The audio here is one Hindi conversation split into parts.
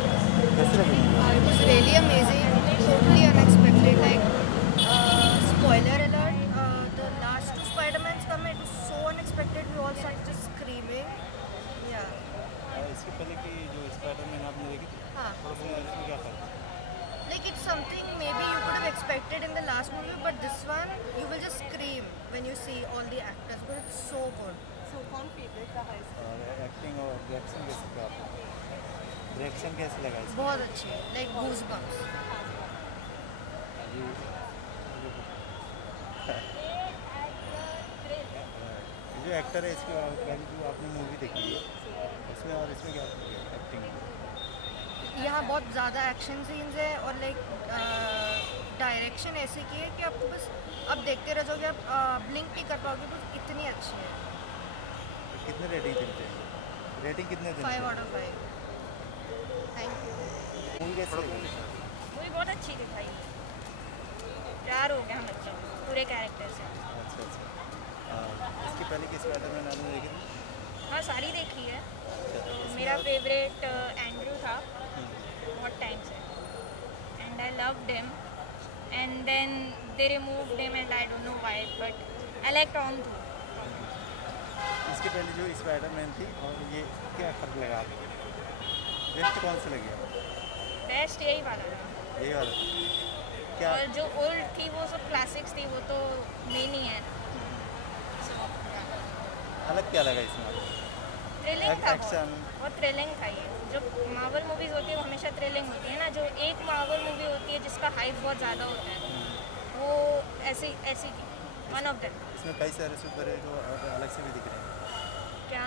कैसे लगी? It was really amazing, totally unexpected. Like, spoiler alert, the last two Spider-Mans come, it was so unexpected. We all started just screaming. Yeah. इसके पहले की जो स्पाइडरमैन आपने देखी थी, हाँ. उसमें और इसमें क्या फ़र्क है? Like, it's something maybe you could have expected in the last movie, but this one you will just scream when you see all the actors because it's so good. So कौन फेवरेट रहा है इसका? और एक्टिंग और रिएक्शन कैसे थे आपको? रिएक्शन कैसे लगा इसका? बहुत अच्छे, like goosebumps. ये जो एक्टर है इसके पहले जो आपने मूवी देखी है इसमें और इसमें क्या फ़र्क है एक्टिंग? यहाँ बहुत ज़्यादा एक्शन सीन्स है और लाइक डायरेक्शन ऐसे की है कि आपको बस आप देखते रह जाओगे, आप ब्लिंक नहीं कर पाओगे, बस इतनी अच्छी है. तो कितने रेटिंग देते हैं? रेटिंग कितने देते 5 हैं? out of 5. Thank you. Movie कैसे लगी? मूवी बहुत अच्छी दिखाई, प्यार हो गया हम लोग पूरे कैरेक्टर से. अच्छा अच्छा. इसके पहले की स्पाइडरमैन आपने देखी थी? हाँ सारी देखी है. अच्छा, तो इसमें मेरा और- फेवरेट एंड्रू था बहुत टाइम से, and I loved him, and then they removed him and I don't know why, but I like Tom too. इसके पहले जो स्पाइडरमैन थी और ये क्या फ़र्क लगा आपको? बेस्ट कौन सी लगी आपको? बेस्ट यही वाला था. यही वाला क्या? और जो ओल्ड थी वो सब क्लासिक्स थी, वो तो मेन ही है. अलग क्या लगा इसमें आपको? थ्रिलिंग था, एक्शन बहुत थ्रिलिंग था. ये जो मार्वल मूवीज़ होती है वो हमेशा थ्रिलिंग होती है ना. जो एक मार्वल मूवी होती है जिसका हाइप बहुत ज़्यादा होता है, वो ऐसी ऐसी वन ऑफ देम. इसमें कई सारे सुपर हीरो अलग से भी दिख रहे हैं. क्या?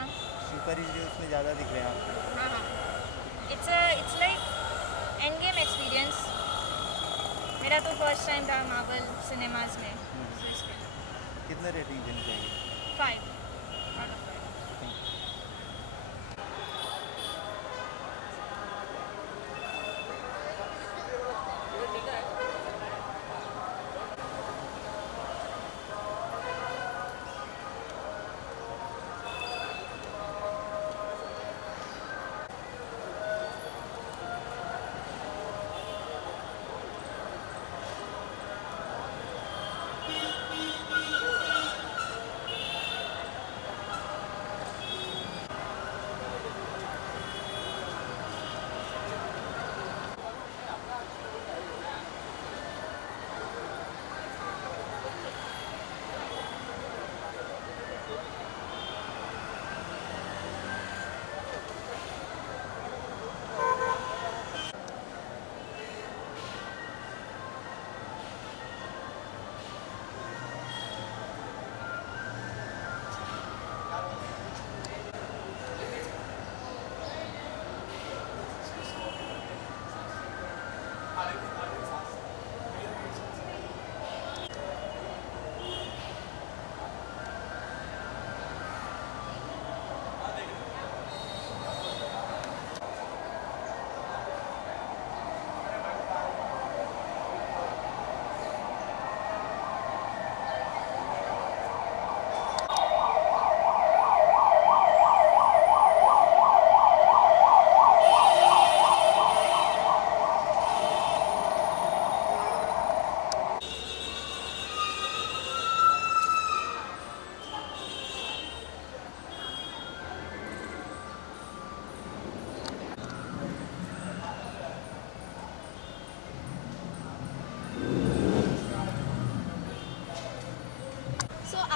सुपर हीरो इसमें ज़्यादा दिख रहे हैं आपको? हाँ हाँ, it's like end game experience. मेरा तो फर्स्ट टाइम था मार्वल सिनेमाज में, so इसलिए कितने रेटिंग देनी चाहिए? 5 out of 5.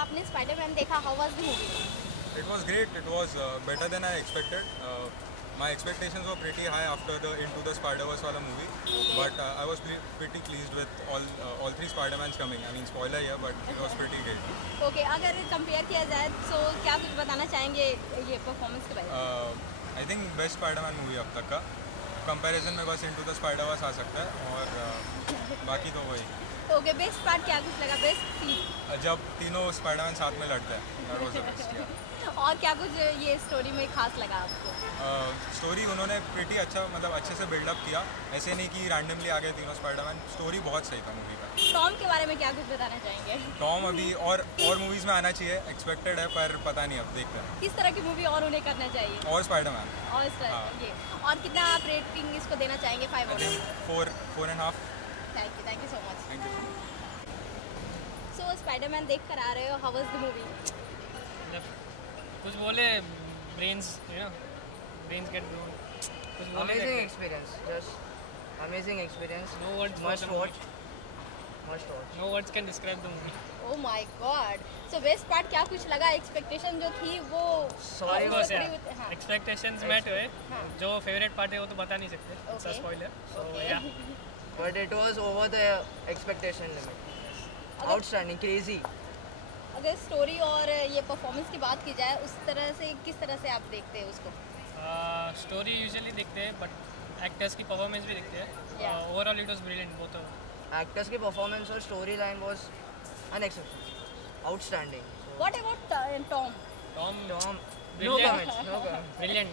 आपने स्पाइडरमैन देखा, how was the movie? It was great. It was better than I expected. My expectations were pretty high after the Into the Spider-Verse wala movie, but I was pretty pleased with all three Spider-Mans coming. I mean, spoiler here, but it was pretty great. Okay, अगर कंपेयर किया जाए तो क्या कुछ बताना चाहेंगे ये परफॉर्मेंस के बारे में? I think best Spider-Man movie अब तक का. कंपैरिजन में बस Into the Spider-Verse आ सकता है और बाकी तो वही. ओके, बेस्ट पार्ट क्या कुछ लगा? बेस्ट सीन जब तीनों स्पाइडरमैन साथ में लड़ते हैं, that was the best, yeah. और क्या कुछ ये स्टोरी में खास लगा आपको? स्टोरी उन्होंने प्रीटी अच्छा मतलब अच्छे से बिल्डअप किया, ऐसे नहीं कि रैंडमली आ गए तीनों स्पाइडरमैन। स्टोरी बहुत सही था मूवी का। टॉम के बारे में क्या कुछ बताना चाहेंगे? टॉम अभी और मूवीज़ में आना चाहिए, एक्सपेक्टेड है, पर पता नहीं, अब देखते हैं। किस तरह की मूवी और उन्हें करना चाहिए? और स्पाइडरमैन और इस तरह हाँ। ये और कितना आप रेटिंग इसको देना चाहेंगे? 5 out of 4.5। Thank you so much. Thank you. So Spiderman देख कर आ रहे हो, हाउ वाज द मूवी? कुछ बोले brains, you know, brains get blown. कुछ बोले Amazing experience, just amazing experience. No words for Must the watch. movie. Must watch. No words can describe the movie. Oh my God. So best part क्या कुछ लगा? एक्सपेक्टेशन जो थी वो Sorry, Of course, पूरी yeah. हाँ। Expectations met हुए। हाँ। जो favorite part है वो तो बता नहीं सकते। It's a Okay. spoiler. So Okay. yeah. But it was over the expectation limit. Outstanding, crazy. अगर स्टोरी और ये परफॉर्मेंस की बात की जाए, उस तरह से किस तरह से आप देखते हैं उसको? Story usually देखते हैं, but actors की performance भी देखते हैं। Yeah. Overall it was brilliant both of. Actors की performance और storyline was unexceptional. Outstanding. What about Tom? Tom, Tom, no brilliant. comments. No comments. Brilliant.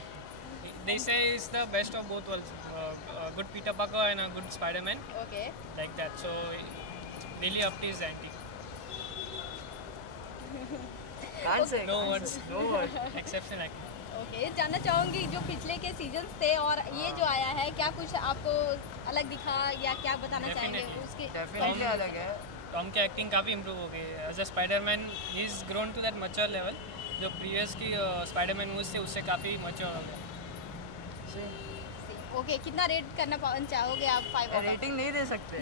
They say he's the best of both worlds. Good Peter Parker and a good Spider-Man, Okay. like that. So really upped his ante. Can't say. No can't words. say. No words. Exceptional acting. Okay, जानना चाहूँगी जो पिछले के सीजन्स थे और ये जो आया है, क्या कुछ आपको अलग दिखा या क्या बताना चाहेंगे Definitely. उसके? Definitely अलग है. टॉम की एक्टिंग काफ़ी इम्प्रूव हो गई है। As a Spiderman he is grown to that mature level. जो प्रीवियस की स्पाइडरमैन मूवीज थे उससे काफ़ी मैच्योर हो गया। ओके, कितना रेट करना चाहोगे आप? 5 आउट Rating नहीं दे सकते.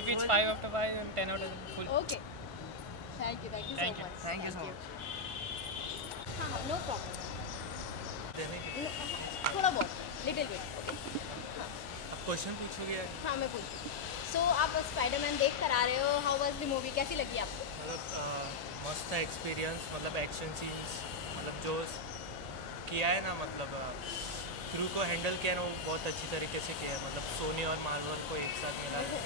If it's 5 out of 5 and 10 out of full. Okay, thank you so Thank you. Much. Thank you so much. हाँ हाँ, नो प्रॉब्लम। थोड़ा बहुत, लिटिल बिट। ओके, आप क्वेश्चन पूछोगे? हाँ मैं पूछती हूँ। सो आप स्पाइडरमैन देख कर आ रहे हो, हाउ वाज द मूवी? कैसी लगी आपको? मतलब मस्त था एक्सपीरियंस, मतलब एक्शन सीन्स, मतलब जो किया है ना, मतलब क्रू को हैंडल किया है ना, वो बहुत अच्छी तरीके से किया है। मतलब सोनी और मार्वल को एक साथ मिला है,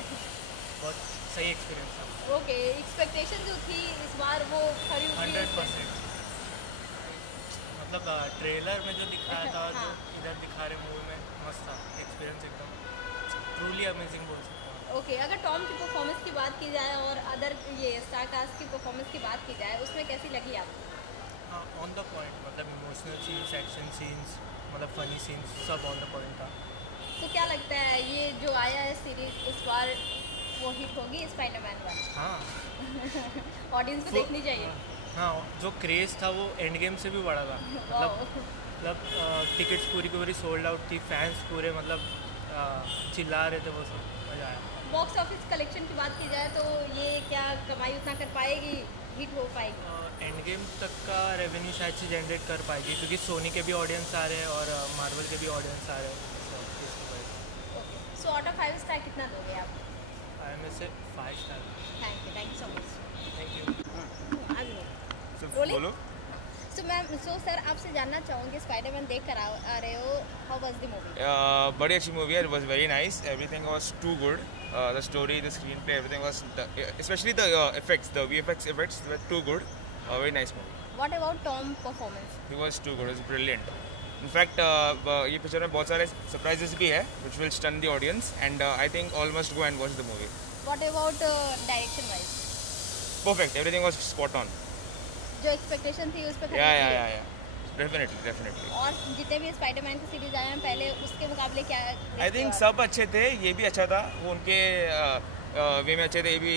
बहुत सही एक्सपीरियंस था। ओके, एक्सपेक्टेशन जो थी इस बार वो खरी उतरी? 100%। मतलब ट्रेलर में जो दिखाया था, जो इधर दिखा रहे मूवी में, मस्त था एक्सपीरियंस, एकदम ट्रूली अमेजिंग बोल सकता हूँ। ओके, अगर टॉम की परफॉर्मेंस की बात की जाए और अदर ये स्टार कास्ट की परफॉर्मेंस की बात की जाए, उसमें कैसी लगी आपको? हाँ, ऑन द पॉइंट, मतलब इमोशनल सीन्स, एक्शन सीन्स, मतलब फनी सीन्स, सब ऑन द पॉइंट था। तो क्या लगता है ये जो आया है सीरीज इस बार वो हिट होगी स्पाइडरमैन 1? हाँ ऑडियंस को देखनी चाहिए। हाँ, जो क्रेज़ था वो एंड गेम से भी बढ़ा था। मतलब टिकट्स पूरी की पूरी सोल्ड आउट थी, फैंस पूरे मतलब चिल्ला रहे थे, वो सब मज़ा आया। बॉक्स ऑफिस कलेक्शन की बात की जाए तो ये क्या कमाई उतना कर पाएगी, हिट हो पाएगी? एंड गेम तक का रेवेन्यू शायद से जनरेट कर पाएगी, क्योंकि सोनी के भी ऑडियंस आ रहे हैं और मार्वल के भी ऑडियंस आ रहे हैं। Okay, so out of 5 star कितना दोगे आप? आई में से 5 star. Thank you so much. Thank you. बोलो। सो सर आपसे जानना चाहूँगी, स्पाइडरमैन देख कर आ रहे हो, हाउ वाज द मूवी? बड़ी अच्छी मूवी है. It was very nice. Everything was too good. The story, the screenplay, everything was, especially the effects, the VFX effects were too good. Very nice movie. What about Tom performance? He was too good. It was brilliant. In fact, ये पिक्चर में बहुत सारे surprises भी है, which will stun the audience, and I think all must go and watch the movie. What about direction wise? Perfect. Everything was spot on. जो एक्सपेक्टेशन थी उस पर Yeah. Definitely. और जितने भी स्पाइडरमैन की सीरीज आए हैं पहले, उसके मुकाबले क्या I think सब अच्छे थे. ये भी अच्छा था. वो उनके वे में अच्छे थे. ये भी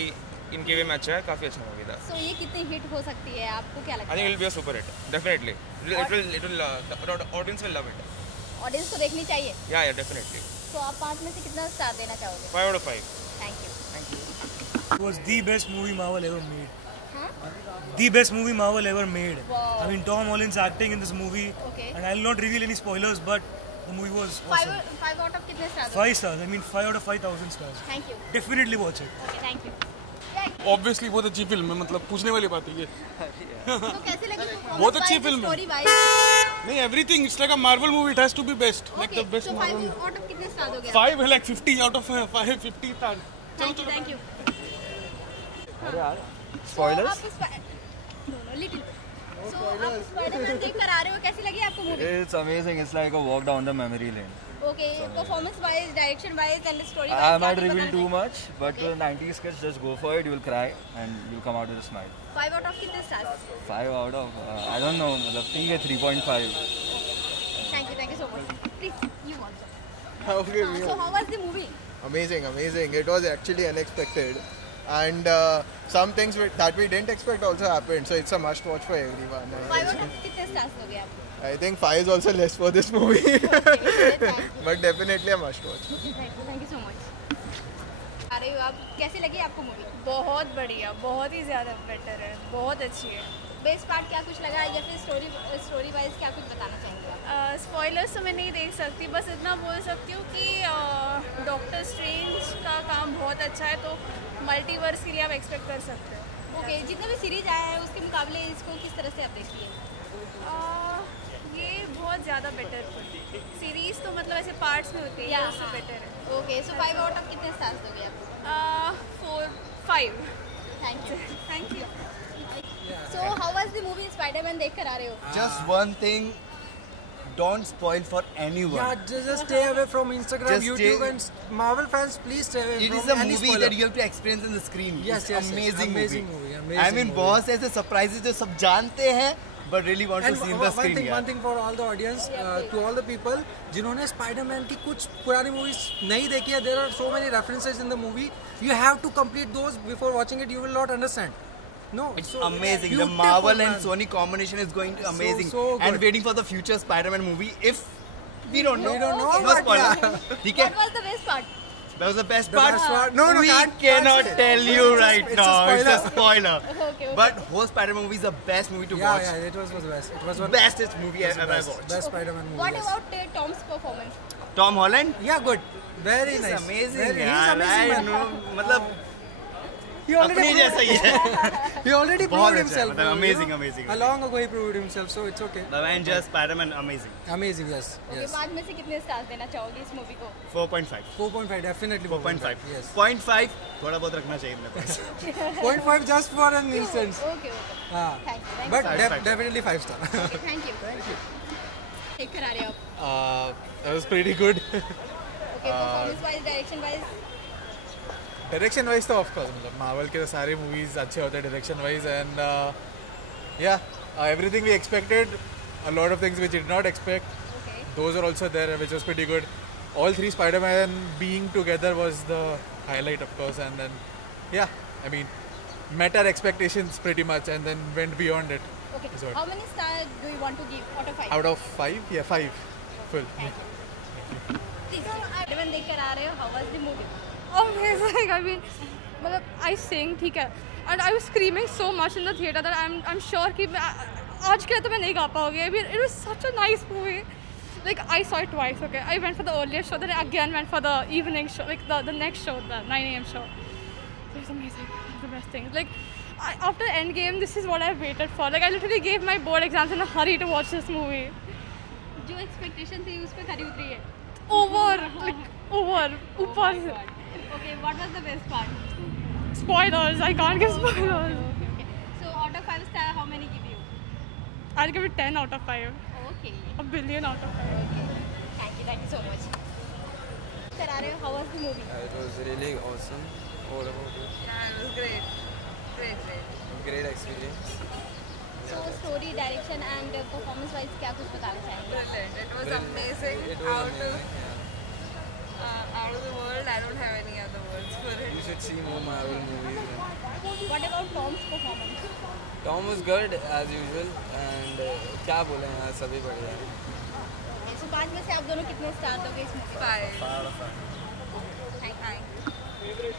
इनके वे में अच्छा है. काफ़ी अच्छा मूवी था. So ये कितनी हिट हो सकती है, आपको क्या लगता I think है? it will be a super hit. Definitely. It will. The audience will love it. Audience को देखनी चाहिए. Yeah, definitely. तो आप 5 में से कितना स्टार देना चाहोगे? 5 out of 5. Thank you. It was the best movie Marvel ever made. Huh? The best movie Marvel ever made. Wow. I mean, Tom Holland's acting in this movie. Okay. And I'll not reveal any spoilers, but the movie was awesome. 5 out of कितने star? 5 stars. I mean, 5 out of 5,000 stars. Thank you. Definitely watch it. Okay, thank you. Obviously बहुत अच्छी फिल्म है, मतलब पूछने वाली बात है ये। तो कैसी लगी? बहुत अच्छी फिल्म है। Story wise? नहीं, everything it's like a Marvel movie, it has to be best, like the best तो 5 मार्वल। आउट ऑफ कितने स्टार दोगे? 5 है, like 50 out of 5, 50 star. Thank you. अरे यार स्पॉयलर्स? लिटिल So आप स्पाइडरमैन देख कर आ रहे हो, कैसी लगी आपको movie? It's amazing. It's like a walk down the memory lane. Okay, performance wise, direction wise and story wise. I might reveal too much, but the 90s kids just go for it. You will cry and you'll come out with a smile. 5 out of कितने stars? 5 out of I don't know. मतलब ठीक है 3.5. Thank you so much. Please, you also. Okay, So how was the movie? amazing. It was actually unexpected, and some things that we didn't expect also happened. So it's a must watch for everyone. 5 out of कितने stars दोगे आप? I think 5 is also less for this movie, but definitely a must watch. Thank you so much. आ रही हो आप, कैसी लगी आपको मूवी? बहुत बढ़िया, बहुत ही ज़्यादा बेटर है, बहुत अच्छी है। बेस्ट पार्ट क्या कुछ लगा या फिर स्टोरी वाइज क्या कुछ बताना चाहेंगे आप? स्पॉयलर्स तो मैं नहीं देख सकती, बस इतना बोल सकती हूँ कि डॉक्टर स्ट्रेंज का काम बहुत अच्छा है, तो मल्टीवर्स के लिए आप एक्सपेक्ट कर सकते हो। ओके, जितने भी सीरीज आया है उसके मुकाबले इसको किस तरह से आप देखिए? ये बहुत ज़्यादा बेटर है। सीरीज़ तो मतलब ऐसे पार्ट्स में होती है, ये उससे बेटर है। ओके, सो 5 आउट ऑफ कितने स्टार्स दोगे आप? 4, 5। Thank you. So how was the movie? Spiderman देख कर आ रहे हो? Just one thing, don't spoil for anyone. Yeah, just stay away from Instagram, Just YouTube, and Marvel fans. Please stay away It from is a any movie spoiler. that you have to experience on the screen. Yes, It's amazing movie. I mean, बहुत ऐसे surprises जो सब जानते हैं, but really want to And see in the screen. one thing for all the audience, to all the people जिन्होंने Spider-Man की कुछ पुरानी movies नहीं देखी है, there are so many references in the movie. You have to complete those before watching it. You will not understand. No, It's so amazing. The beautiful, Marvel man. and Sony combination is going to amazing. So and good. waiting for the future Spider-Man movie. If we don't know, We don't know, no but spoiler. yeah. ठीक है? What was the best part? That was the best The part. best part. No, we can't cannot say. tell you It's a- right it's a now. It's a spoiler. spoiler. Okay. But whole Spider-Man movie is the best movie to watch. Yeah, it was the best. It was one Bestest movie it was the ever best, watched. Best Spider-Man movie. What yes. about Tom's performance? Tom Holland? Yeah, good. Very He's nice. amazing. Very, यार, he's amazing, I man. know, मतलब He already अपने proved- जैसा ही है. He already बहुत proved अच्छा है, himself. मतलब amazing, amazing. Long ago he proved himself, so it's okay. The Avengers, Spider-Man, amazing. Amazing, yes. Okay, Yes. 5 में से कितने स्टार्स देना चाहोगे इस मूवी को? 4.5. 4.5, definitely 4.5. Yes. 0.5 थोड़ा बहुत रखना चाहिए मेरे पास. 0.5 just for an instance. Okay. हाँ. Thank But you. Five star. definitely 5 star. Okay, thank you. देख कर आ रहे हो आप? That was pretty good. Okay, performance wise, direction wise. Direction wise तो of course मतलब Marvel के तो सारे movies अच्छे होते हैं direction wise and everything we expected, a lot of things which we did not expect. Okay. Those are also there, which was pretty good. All three Spider-Man being together was the highlight, of course, and then I mean, met our expectations pretty much, and then went beyond it. Okay. is what. How many stars do you want to give out of 5? Out of 5? Yeah, 5. Full. Please. Spider-Man देख कर आ रहे हो? How was the movie? Amazing. I mean, मतलब I sing ठीक है, and I was screaming so much in the theater that I'm sure कि आज के लिए तो मैं नहीं गा पाऊँगी. I mean, it was such a nice movie. Like I saw it twice. Okay, I went for the earlier show, then I again went for the evening show, like the next show, the 9 a.m. show. It was amazing. It was the best thing. Like after Endgame, this is what I waited for. Like I literally gave my board exams in a hurry to watch this movie. जो expectation थी उस पे खरी उतरी है. Over, ऊपर. Okay, what was the best part? Spoilers. I can't give spoilers. Okay. So out of 5 stars, how many give you? I'll give it 10 out of 5. Okay. A billion out of 5. Okay. Thank you so much. Sir, how was the movie? It was really awesome. What about you? Yeah, it was great. Great experience. So story, direction and performance wise क्या कुछ बताना चाहेंगे? Brilliant. It was amazing. It was amazing. Out of the world, I don't have any other words for it. You should see more Marvel movies. What about Tom's performance? Tom was good as usual and क्या बोले यार सभी बढ़िया हैं. Okay, so 5 में से आप दोनों कितने स्टार दोगे इस मूवी को? 5. Thank you.